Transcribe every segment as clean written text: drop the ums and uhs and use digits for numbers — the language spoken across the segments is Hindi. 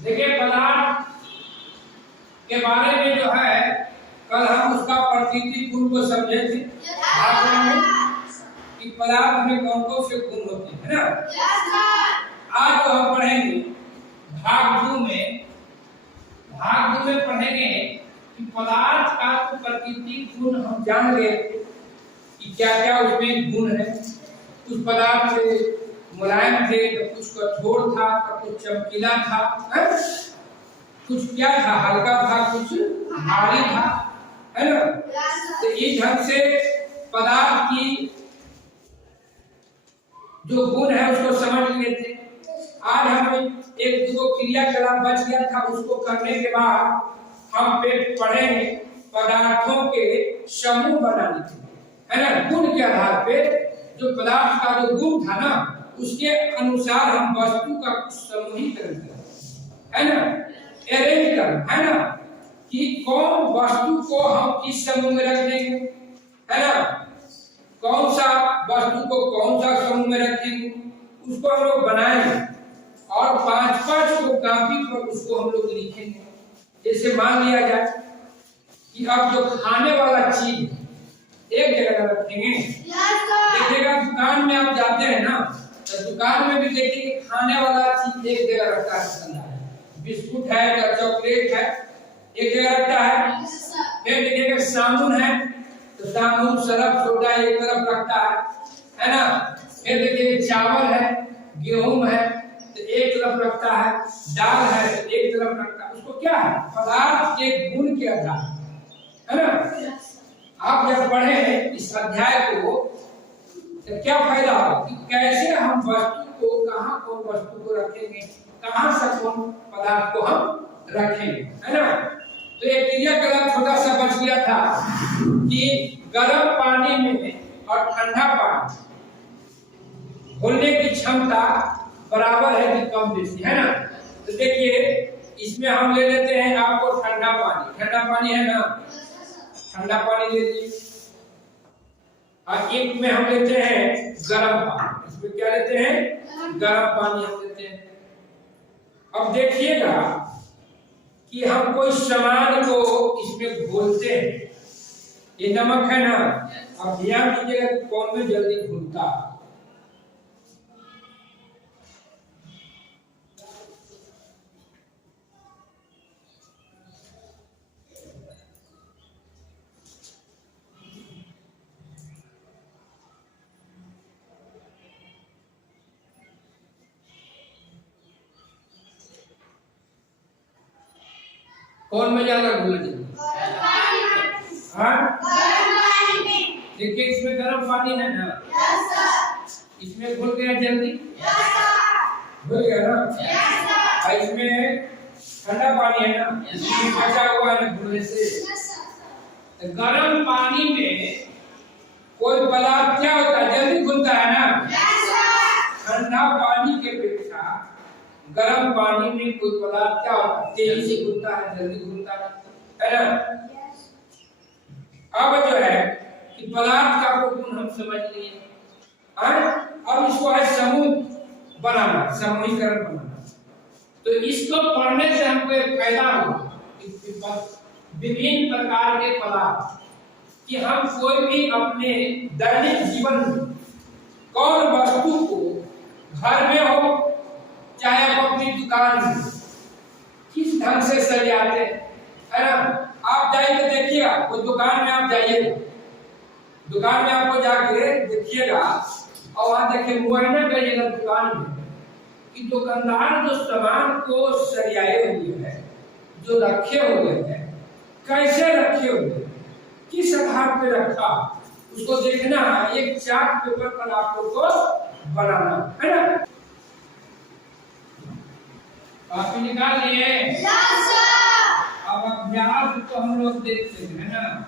देखिए पदार्थ के बारे में जो है कल हम उसका प्रतीति गुण को समझे थे कि पदार्थ में कौन कौन से गुण होते हैं ना। आज जो हम पढ़ेंगे भाग 2 में पढ़ेंगे कि पदार्थ का तो प्रतीति गुण हम जान गए कि क्या क्या उसमें गुण है। कुछ पदार्थ से मुलायम थे तो कुछ कठोर था तो कुछ चमकीला था, कुछ क्या था हल्का था कुछ भारी था, है ना। तो इस ढंग से पदार्थ की जो गुण है उसको समझ लिए थे। आज हम एक दो क्रियाकलाप बच गया था, उसको करने के बाद हम पढ़ेंगे पदार्थों के समूह बनाने के लिए, है ना। गुण के आधार पे जो पदार्थ का जो गुण था ना उसके अनुसार हम वस्तु का कुछ समूहीकरण करें, है ना, अरेंज करें, है ना, कि कौन वस्तु को हम किस समूह में रख देंगे, है ना, कौन सा वस्तु को कौन सा समूह में रखेंगे, उसको हम लोग बनाएंगे और 5-5 को कॉपी पर उसको हम लोग लिखेंगे। जैसे मान लिया जाए कि अब जो खाने वाला चीज एक जगह रखेंगे। देखिएगा दुकान में आप जाते हैं ना तो दुकान में भी देखिए खाने वाला चीज एक जगह रखता है, बिस्कुट है या चॉकलेट है एक जगह रखता है। फिर देखिएगा साबुन है तो साबुन सरफ सोडा एक तरफ रखता है ना। फिर देखिए चावल है गेहूं है तो एक तरफ रखता है, दाल है तो एक तरफ रखता है। उसको क्या है पदार्थ के गुण के आधार, है ना। आप जब पढ़े इस अध्याय को तो क्या फायदा हो कि कैसे हम वस्तु को कहां कौन वस्तु को रखेंगे, कहां से कौन पदार्थ को हम रखेंगे, है ना। तो एक क्रियाकलाप छोटा सा बच गया था कि गर्म पानी में और ठंडा पानी घुलने की क्षमता बराबर है कि कम बेसी, है ना। तो देखिए इसमें हम ले लेते हैं आपको ठंडा पानी है ना, ठंडा पानी ले लीजिए। और एक में हम लेते हैं गर्म पानी, इसमें क्या लेते हैं गर्म पानी हम लेते हैं। अब देखिएगा कि हम कोई सामान को इसमें घोलते हैं, ये नमक है ना, अब ध्यान दीजिएगा कौन में जल्दी घुलता है। कौन में ज्यादा घुल देखिए इसमें गर्म पानी है ना, इसमें घुल गया जल्दी, घुल गया ना। और इसमें ठंडा पानी है ना, इसमें बचा हुआ है ना घुलने से। तो गर्म पानी में कोई पदार्थ क्या होता है जल्दी घुलता है ना। ठंडा पानी के अपेक्षा गर्म पानी में कोई पदार्थ क्या होता है तेजी से घुलता है, जल्दी घुलता है ना। अब जो है कि पदार्थ का गुण हम समझ लिए, अब इसको है समूह बनाना, समूहीकरण बनाना। तो इसको पढ़ने से हमको एक फायदा होगा विभिन्न प्रकार के पदार्थ कि हम कोई भी अपने दैनिक जीवन में कौन वस्तु को घर में हो चाहे आप अपनी दुकान में किस ढंग से सजाते हैं, है ना। आप जाइए देखिएगा वो दुकान में, आप जाइए दुकान में आपको जाके देखिएगा और वहां देखिए मुआयना करिएगा दुकान में कि दुकानदार जो सामान को सरियाए हुए हैं, जो रखे हुए हैं, कैसे रखे हुए हैं, किस आधार पे रखा, उसको देखना है। एक चार्ट पेपर पर आप लोग को बनाना है ना। कॉपी निकाल लिए? अब अभ्यास तो हम लोग देखते हैं, है ना।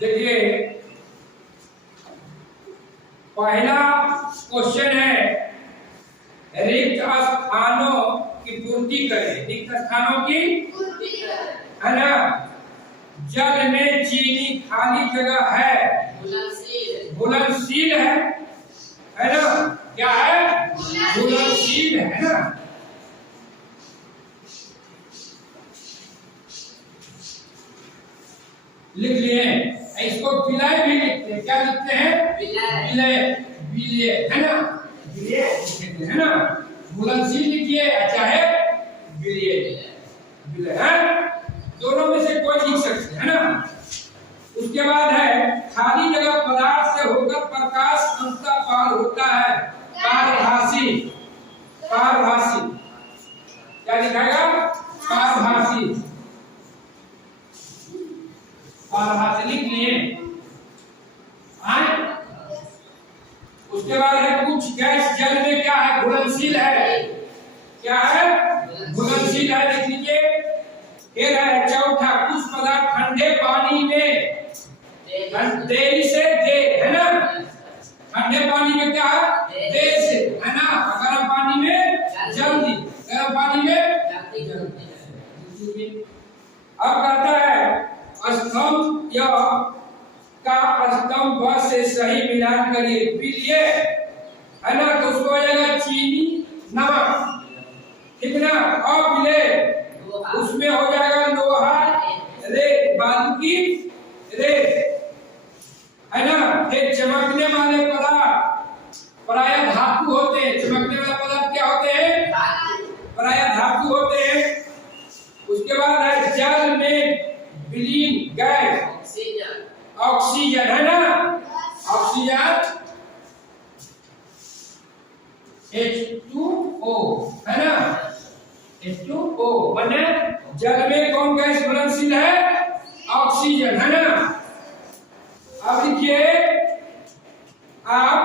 देखिए पहला क्वेश्चन है रिक्त स्थानों की पूर्ति करें, रिक्त स्थानों की पूर्ति करें, है ना। जल में चीनी खाली जगह है, घुलनशील है ना? क्या है? घुलनशील है ना? लिख लिए। इसको विलय भी लिखते हैं। क्या लिखते हैं? विलय, विलय है ना? विलय लिखते हैं ना? घुलनशील लिखिए चाहे विलय, विलय है, दोनों में से कोई लिख सकते हैं ना? उसके बाद है खाली जगह पदार्थ से होकर प्रकाश अंततः पार होता है, पारभासी। पारभासी क्या लिखाएगा? पारभासी, पारभासी लिख लिए। उसके बाद है कुछ गैस जल में क्या है? घुलनशील है। क्या है? घुलनशील है, लिख लीजिए। फिर है चौथा, कुछ पदार्थ ठंडे पानी में देरी से दे, है ना? ठंडे पानी में क्या है? देर से, है ना? गर्म पानी में जल्दी, गर्म पानी में जल्दी। अब कहता है स्तंभ या का स्तंभ व से सही मिलान करिए, पीलिए, है ना? तो उसको हो जाएगा चीनी नमक, ठीक ना? और मिले उसमें हो जाएगा लोहा रेत, बालू की रेत, है ना? फिर चमकने वाले पदार्थ प्राय धातु होते हैं। चमकने वाले पदार्थ क्या होते हैं? प्राय धातु होते हैं। उसके बाद है जल में विलीन गैस, ऑक्सीजन, है ना? ऑक्सीजन H2O, है ना? H2O बने जल में कौन गैस घुलनशील है? ऑक्सीजन, है ना? अब लिखिए आप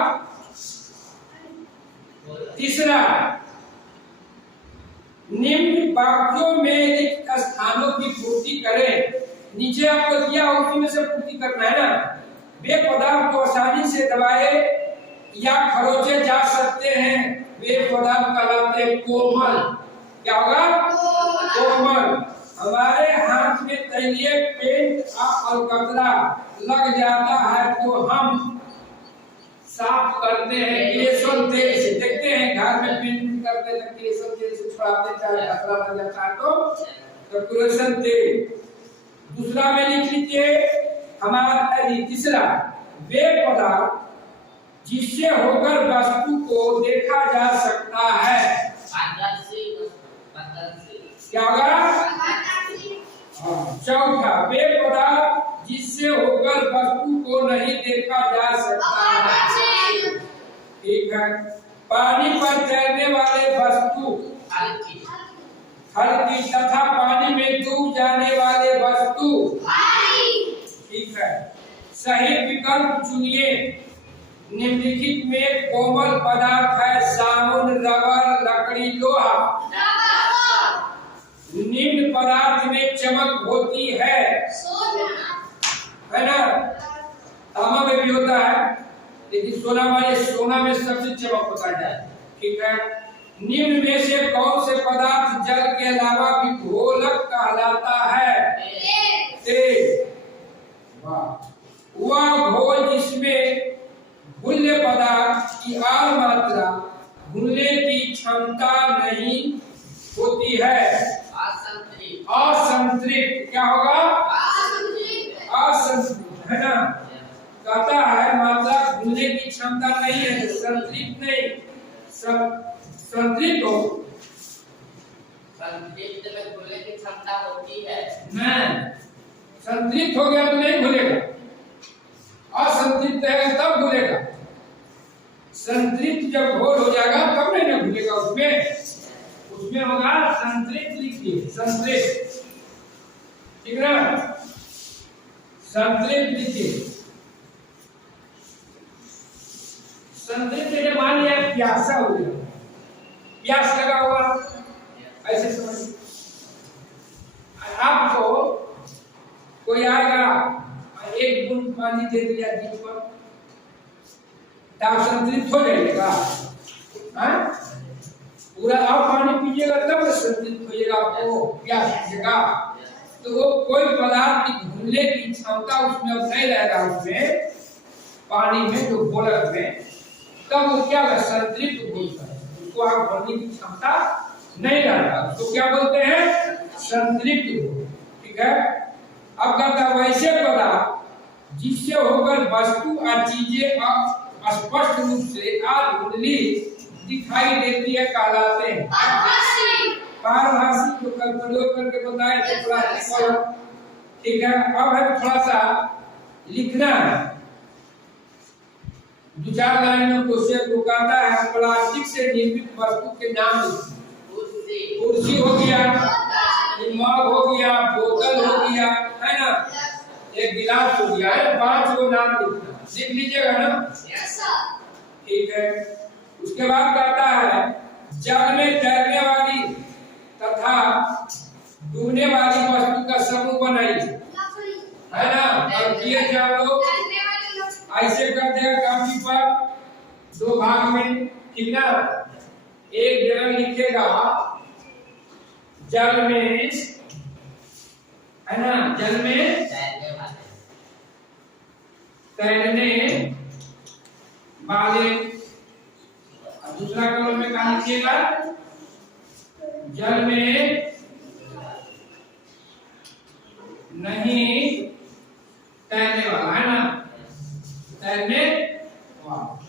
तीसरा, निम्न वाक्यों में रिक्त स्थानों की पूर्ति करें। नीचे आपको दिया उसी में से पूर्ति करना है ना? वे पदार्थ को आसानी से दबाए या खरोचे जा सकते हैं, वे पदार्थ कहलाते हैं कोमल। क्या होगा? कोमल। हमारे हाथ में तैलीय पेंट और कचरा लग जाता है तो हम साफ करते हैं केसर तेल से। देखते हैं घर में पेंट करते हैं तो केसर तेल से छुड़ाते, चाहे कचरा लग जाता है तो केसर तेल। दूसरा में लिख लीजिए हमारा तीसरा, वे पदार्थ जिससे होकर वस्तु को देखा जा सकता है। क्या होगा? चौथा, वे पदार्थ जिससे होकर वस्तु को नहीं देखा जा सकता है। ठीक है। पानी पर तैरने वाले वस्तु हल्की तथा पानी में डूब जाने वाले वस्तु। ठीक है। सही विकल्प चुनिए। निम्नलिखित में कोमल पदार्थ है साबुन, रबर, लकड़ी, लोहा। निम्न पदार्थ में चमक होती है ना? तांबा में भी होता है, लेकिन सोना में सबसे चमक होता है। ठीक है। निम्न में से कौन से पदार्थ जल के अलावा भी घोलक कहलाता है? तेल। वह घोल जिसमें घुल्य पदार्थ की आर मात्रा घुलने की क्षमता नहीं होती है, असंतृप्त। क्या होगा? असंतृप्त, है ना? कहता है मात्रा घुलने की क्षमता नहीं है, संतृप्त नहीं, संतृप्त हो। संतृप्त में घुलने की क्षमता होती है। नहीं, संतृप्त हो गया तो नहीं घुलेगा, असंतृप्त है तब घुलेगा। संतृप्त जब घोल हो जाएगा तब नहीं घुलेगा। उसमें होगा संतृप्त। लिखिए संतृप्त, ठीक है ना? संतृप्त लिखिए। संतृप्त जैसे मान लिया प्यासा हो गया, प्यास लगा हुआ, ऐसे समझ। आपको कोई आएगा एक बूंद पानी दे दिया जीभ पर, आप संतृप्त हो जाएगा। पूरा आप पानी पीजिएगा तब संतृप्त होइएगा, आपको प्यास लगेगा। तो वो कोई पदार्थ की घुलने की क्षमता उसमें अब नहीं रहेगा, उसमें पानी में जो घोलक में, तब वो क्या है, संतृप्त घोलता है, उसको आग भरने की क्षमता नहीं रहेगा, उसको क्या बोलते हैं, संतृप्त घोल। ठीक है। अब कहता है वैसे पदार्थ जिससे होकर वस्तु और चीजें स्पष्ट रूप से और धुंधली दिखाई देती है कहलाते हैं पारभासी, जो कल प्रयोग करके बताए थे थोड़ा। ठीक है। अब है थोड़ा सा लिखना है, दो चार लाइन में क्वेश्चन को कहता है प्लास्टिक से निर्मित वस्तु के नाम लिखिए। कुर्सी हो गया, मग हो गया, बोतल हो गया, है ना, एक गिलास हो गया, है 5 को नाम लिखना, लिख लीजिएगा ना। ठीक है। उसके बाद कहता है जल में तैरने वाली तथा डूबने वाली वस्तु का समूह बनाइए, है ना। और किए जाओ लोग ऐसे कर देगा काफी पर 2 भाग में, ठीक ना। एक जगह लिखेगा जल में, है ना, जल में तैरने वाले, और दूसरा कॉलम में कहा लिखिएगा जल में नहीं तैरने वाला, है ना, तैरने वाला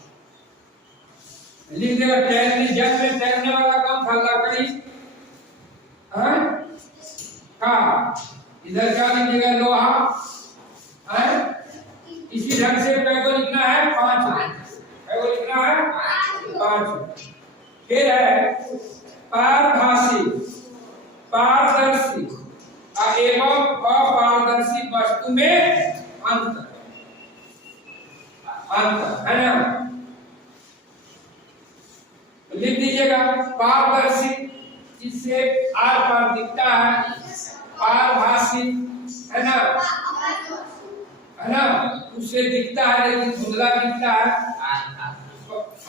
लिख देगा। तैरने, जल में तैरने वाला कौन था, लकड़ी, हाँ, इधर क्या लिखिएगा, लोहा, है। इसी ढंग से पैको लिखना है 5, पैको लिखना है 5। फिर है पारभासी, पारदर्शी एवं अपारदर्शी वस्तु में अंतर, अंतर, है ना। लिख दीजिएगा पारदर्शी, जिससे आर पार दिखता है, पारभासी, है ना, है ना, उससे दिखता है लेकिन धुंधला दिखता है।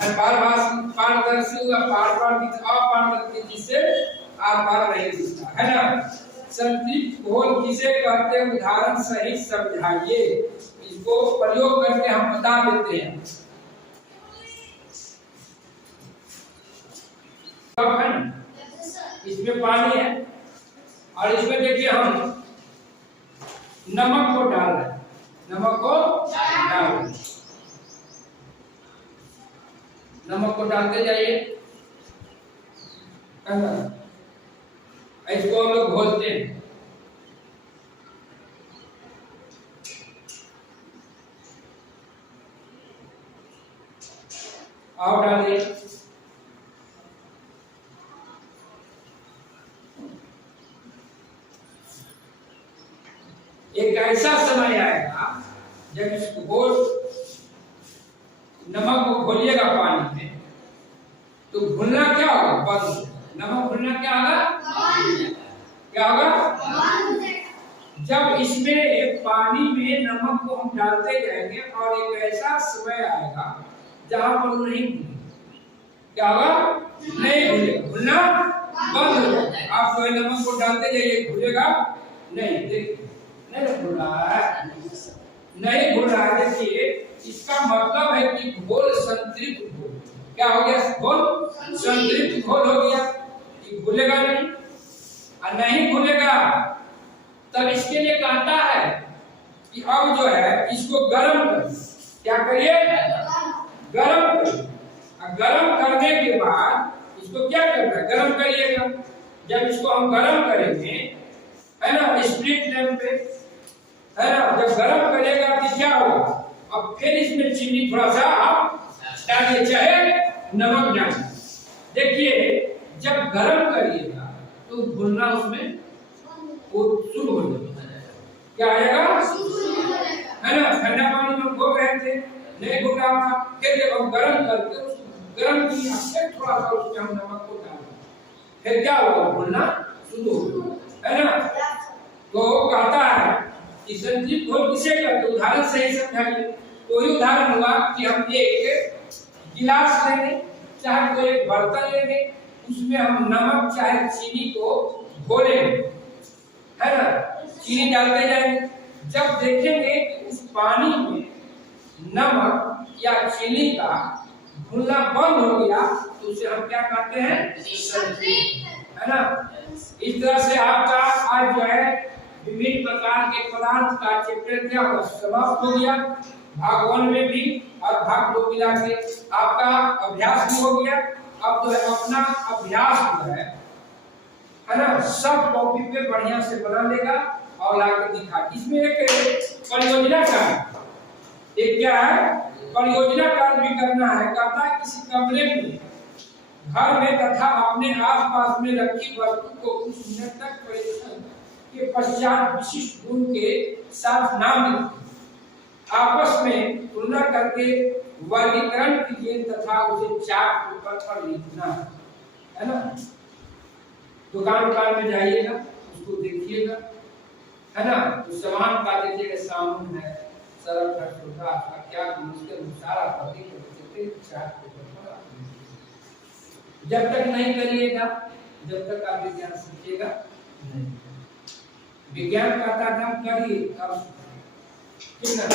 पारभासी, पारदर्शी हुआ, पार पार दिखता, अपारदर्शी जिससे आर पार नहीं दिखता, है ना। संतृप्त घोल किसे कहते हैं, उदाहरण सहित समझाइए। इसको प्रयोग करके हम बता देते हैं। इसमें पानी है और इसमें देखिए हम नमक को डाल रहे हैं, नमक को डाल रहे हैं, नमक को डालते जाइए, इसको हम लोग घोलते हैं। आप डालिए, एक ऐसा समय आएगा जब इसको घोल, नमक को घोलिएगा पानी में, तो घुलना क्या होगा, बंद। नमक घुलना क्या होगा, क्या होगा, जब इसमें एक पानी में नमक को हम डालते जाएंगे और एक ऐसा समय आएगा जहां पर वो नहीं घुलेगा, क्या होगा, नहीं घुलेगा, घुलना बंद हो जाएगा। आप जो नमक को डालते जाइए, घुलेगा नहीं, देखिए नहीं घुल रहा है, नहीं घुल रहा है। देखिए इसका मतलब है कि घोल संतृप्त घोल, क्या हो गया, घोल संतृप्त घोल हो गया, ये घुलेगा नहीं, और नहीं घुलेगा तब इसके लिए कहता है कि अब जो है इसको गर्म करिए, क्या करिए, गर्म करिए, और गर्म करने के बाद इसको क्या करना है, गर्म करिएगा। जब इसको हम गर्म करेंगे, है ना, स्प्लिट फ्लेम पे, है ना, जब गर्म करेगा तो क्या होगा, अब फिर इसमें चीनी थोड़ा सा आप डालिए, चाहे नमक डालिए। देखिए जब गर्म करिएगा तो घुलना उसमें शुरू हो जाएगा, क्या आएगा, है ना। ठंडा पानी में घोल रहे थे, नहीं घुल रहा था, फिर जब हम गर्म करके उसको गर्म किया, फिर थोड़ा सा उसमें हम नमक को डाल, फिर क्या होगा, घुलना शुरू हो, है ना। तो कहता है कि संतृप्त घोल किसे कहते हैं, उदाहरण से ही समझाइए। कोई उदाहरण हुआ कि हम एक गिलास लेंगे, चाहे कोई एक बर्तन लेंगे, उसमें हम नमक चाहे चीनी को घोलेंगे, है ना, चीनी डालते जाएंगे, जब देखेंगे कि उस पानी में नमक या चीनी का घुलना बंद हो गया तो उसे हम क्या कहते हैं, है ना। इस तरह से आपका आज जो है विभिन्न प्रकार के पदार्थ का चैप्टर क्या हुआ, समाप्त हो गया। भाग 1 में भी और भाग 2 मिला के आपका अभ्यास भी हो गया। अब जो है अपना अभ्यास जो है ना, सब कॉपी पे बढ़िया से बना लेगा और लाके दिखा। इसमें एक परियोजना का एक क्या है, परियोजना कार्य भी करना है। कहता है किसी कमरे में, घर में तथा अपने आसपास में रखी वस्तु को कुछ मिनट तक परीक्षण के पश्चात विशिष्ट गुण के साथ नाम लिखिए। आपस में तुलना करके वर्गीकरण कीजिए तथा उसे चार्ट पेपर पर लिखना है ना। दुकान में जाइएगा, उसको देखिएगा, है ना। तो सामान का देखिएगा, सामान है सरल का छोटा का क्या उसके अनुसार आप करके चार्ट पेपर पर आप लिखिए। जब तक नहीं करिएगा, जब तक आप विज्ञान सीखिएगा नहीं। विज्ञान का काम करिए, अब ठीक है।